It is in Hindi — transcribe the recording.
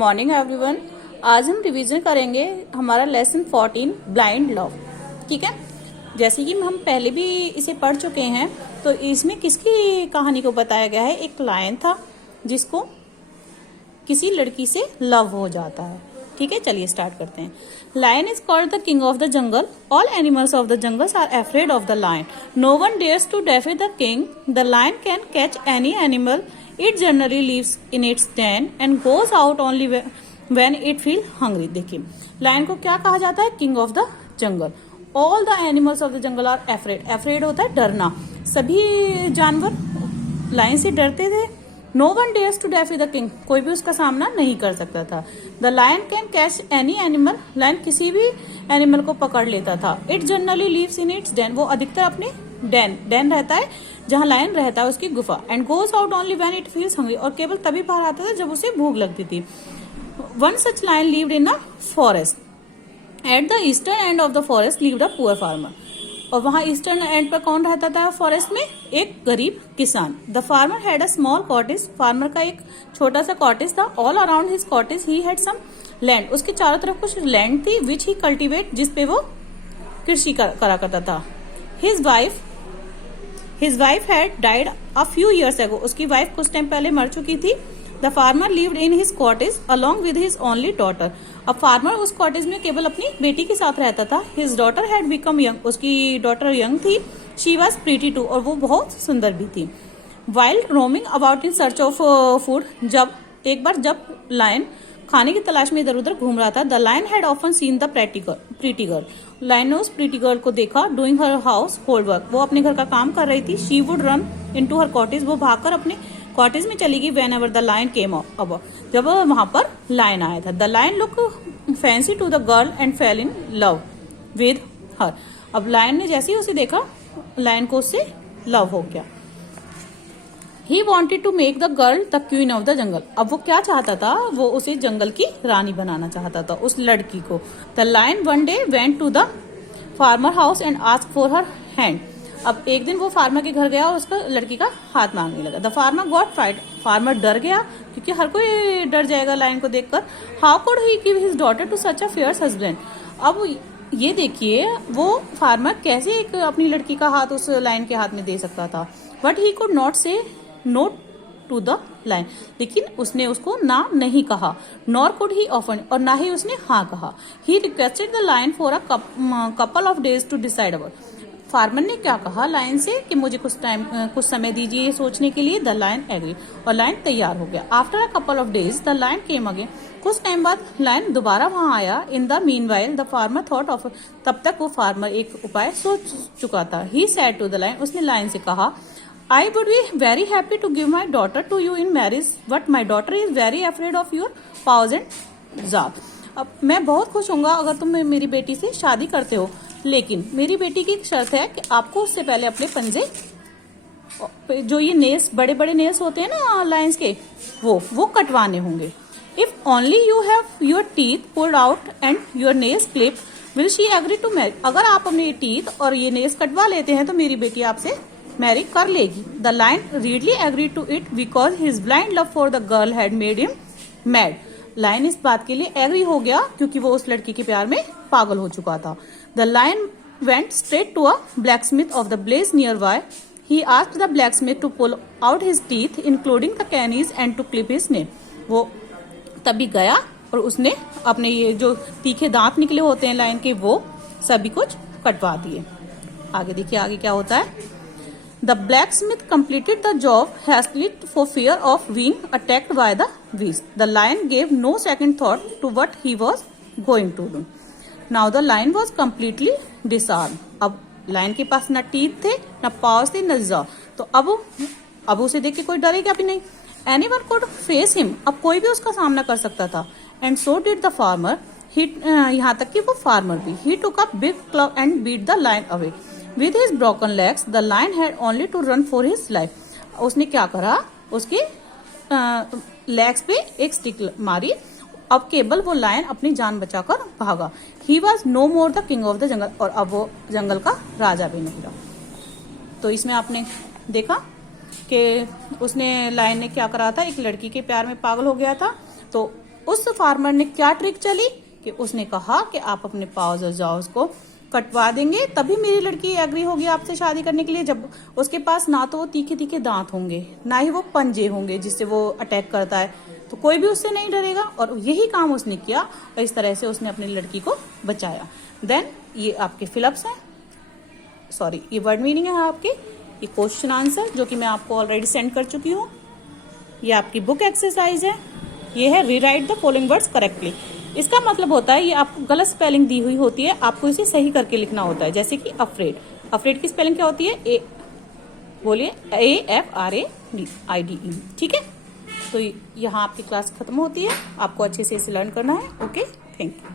Morning everyone. आज हम रिवीजन करेंगे हमारा लेसन 14 ब्लाइंड लव। ठीक है, जैसे कि हम पहले भी इसे पढ़ चुके हैं। तो इसमें किसकी कहानी को बताया गया है? एक लायन था जिसको किसी लड़की से लव हो जाता है। ठीक है, चलिए स्टार्ट करते हैं। Lion is called the king of the jungle. All animals of the jungles are afraid of the lion. No one dares to DeFi the king. The lion can catch any animal. It generally lives in its den and goes out only when it feel hungry. देखिए, लायन को क्या कहा जाता है? King of the jungle. All the animals of the jungle are afraid. Afraid होता है डरना। सभी जानवर लायन से डरते थे। नो one dares to DeFi the किंग। कोई भी उसका सामना नहीं कर सकता था। The lion can catch any animal. Lion किसी भी एनिमल को पकड़ लेता था। It generally lives in its den. वो अधिकतर अपने डेन रहता है जहां लायन रहता है, उसकी गुफा। And goes out only when it feels hungry. और केवल तभी बाहर आता था जब उसे भूख लगती थी। One such lion lived in a forest. At the eastern end of the forest lived a poor farmer. और वहां ईस्टर्न एंड पर कौन रहता था फॉरेस्ट में? एक गरीब किसान। The farmer had a small cottage. Farmer का एक छोटा सा कॉटेज था। All around his cottage he had some land. उसके चारों तरफ कुछ लैंड थी विच ही कल्टीवेट, जिसपे वो कृषि करा करता था। His wife had died a few years ago. उसकी वाइफ कुछ टाइम पहले मर चुकी थी। The farmer lived in his cottage along with his only daughter. अब फार्मर उस कॉटेज में केवल अपनी बेटी के साथ रहता था। His daughter had become young. उसकी डॉटर यंग थी। She was pretty too. और वो बहुत सुंदर भी थी। While roaming about in search of food, एक बार जब लायन खाने की तलाश में इधर उधर घूम रहा था, the lion had often seen the pretty girl. Lion ने उस प्रीटी गर्ल को देखा doing her household work. वो अपने घर का काम कर रही थी। She would run into her cottage. वो भागकर अपने कॉटेज में चली गई। Whenever the lion came अब जब वहां पर लायन आया था। The lion look fancy to the girl and fell in love with हर। अब लायन ने जैसे ही उसे देखा, लायन को उससे लव हो गया। He wanted to make the girl the queen of the jungle. अब वो क्या चाहता था? वो उसे जंगल की रानी बनाना चाहता था, उस लड़की को। The lion one day went to the farmer house and asked for her hand. अब एक दिन वो फार्मर के घर गया और उसका लड़की का हाथ मांगने लगा। The farmer got frightened. Farmer डर गया, क्योंकि हर कोई डर जाएगा लायन को देखकर। How could he give his daughter to such a fierce husband? अब ये देखिए, वो फार्मर कैसे एक अपनी लड़की का हाथ उस लायन के हाथ में दे सकता था। But he could not say no to the lion. लेकिन उसने उसको ना नहीं कहा। नॉर कुड ही ऑफर, और ना ही उसने हाँ कहा। He requested the lion for a couple of days to decide about. Farmer ने क्या कहा लायन से कि मुझे कुछ समय दीजिए सोचने के लिए। द लायन एग्री, और लायन तैयार हो गया। After a couple of days the lion came again. कुछ टाइम बाद लायन दोबारा वहां आया। In the meanwhile the farmer thought of, तब तक वो फार्मर एक उपाय सोच चुका था। He said to the lion, उसने लायन से कहा, I would be very happy to give my daughter to you in marriage, but my daughter is very afraid of your paws and जाप। अब मैं बहुत खुश होऊंगा अगर तुम मेरी बेटी से शादी करते हो, लेकिन मेरी बेटी की एक शर्त है कि आपको उससे पहले अपने पंजे, जो ये नेल्स बड़े बड़े नेल्स होते हैं ना लायंस के, वो कटवाने होंगे। If only you have your teeth pulled out and your nails clip, will she agree to marry. अगर आप अपने टीथ और ये नेल्स कटवा लेते हैं तो मेरी बेटी आपसे मैरी कर लेगी। The lion readily agree to it because his blind love for the girl had made him mad. Lion इस बात के लिए एग्री हो गया क्योंकि वो उस लड़की के प्यार में पागल हो चुका था। The lion went straight to a blacksmith of the place nearby. He asked the blacksmith to pull out his teeth including the canines and to clip his nail. वो तभी गया और उसने अपने ये जो तीखे दांत निकले होते हैं लायन के, वो सभी कुछ कटवा दिए। आगे देखिए आगे क्या होता है। The blacksmith completed the job hastily for fear of being attacked by the beast. The lion gave no second thought to what he was going to do. Now the lion was completely disarmed. अब लायन के पास न टीथ थे, न पाव थे, न जॉ। तो अब उसे देख के कोई डरेगा भी नहीं। Anyone could face him. अब कोई भी उसका सामना कर सकता था। And so did the farmer. यहाँ तक कि वो फार्मर भी। He took a big club and beat the lion away. With his broken legs, the lion had only to run for his life. उसने क्या करा? उसके लेग्स पे एक स्टिक मारी। अब केवल वो लायन अपनी जान बचाकर भागा। He was no more the king of the jungle. और अब वो जंगल का राजा भी नहीं रहा। तो इसमें आपने देखा कि उसने लायन ने क्या करा था, एक लड़की के प्यार में पागल हो गया था। तो उस फार्मर ने क्या ट्रिक चली कि उसने कहा कि आप अपने पाव्स और जाव्स को कटवा देंगे तभी मेरी लड़की एग्री होगी आपसे शादी करने के लिए। जब उसके पास ना तो वो तीखे तीखे दांत होंगे, ना ही वो पंजे होंगे जिससे वो अटैक करता है, तो कोई भी उससे नहीं डरेगा। और यही काम उसने किया और इस तरह से उसने अपनी लड़की को बचाया। देन ये आपके फिलअप्स हैं, सॉरी ये वर्ड मीनिंग है आपके, ये क्वेश्चन आंसर जो कि मैं आपको ऑलरेडी सेंड कर चुकी हूँ। ये आपकी बुक एक्सरसाइज है, ये है rewrite the following words correctly. इसका मतलब होता है ये आपको गलत स्पेलिंग दी हुई होती है, आपको इसे सही करके लिखना होता है। जैसे कि अफ्रेड, अफ्रेड की स्पेलिंग क्या होती है? ए, बोलिए AFRADIDE। ठीक है, तो यहाँ आपकी क्लास खत्म होती है। आपको अच्छे से इसे लर्न करना है। Okay, thank you.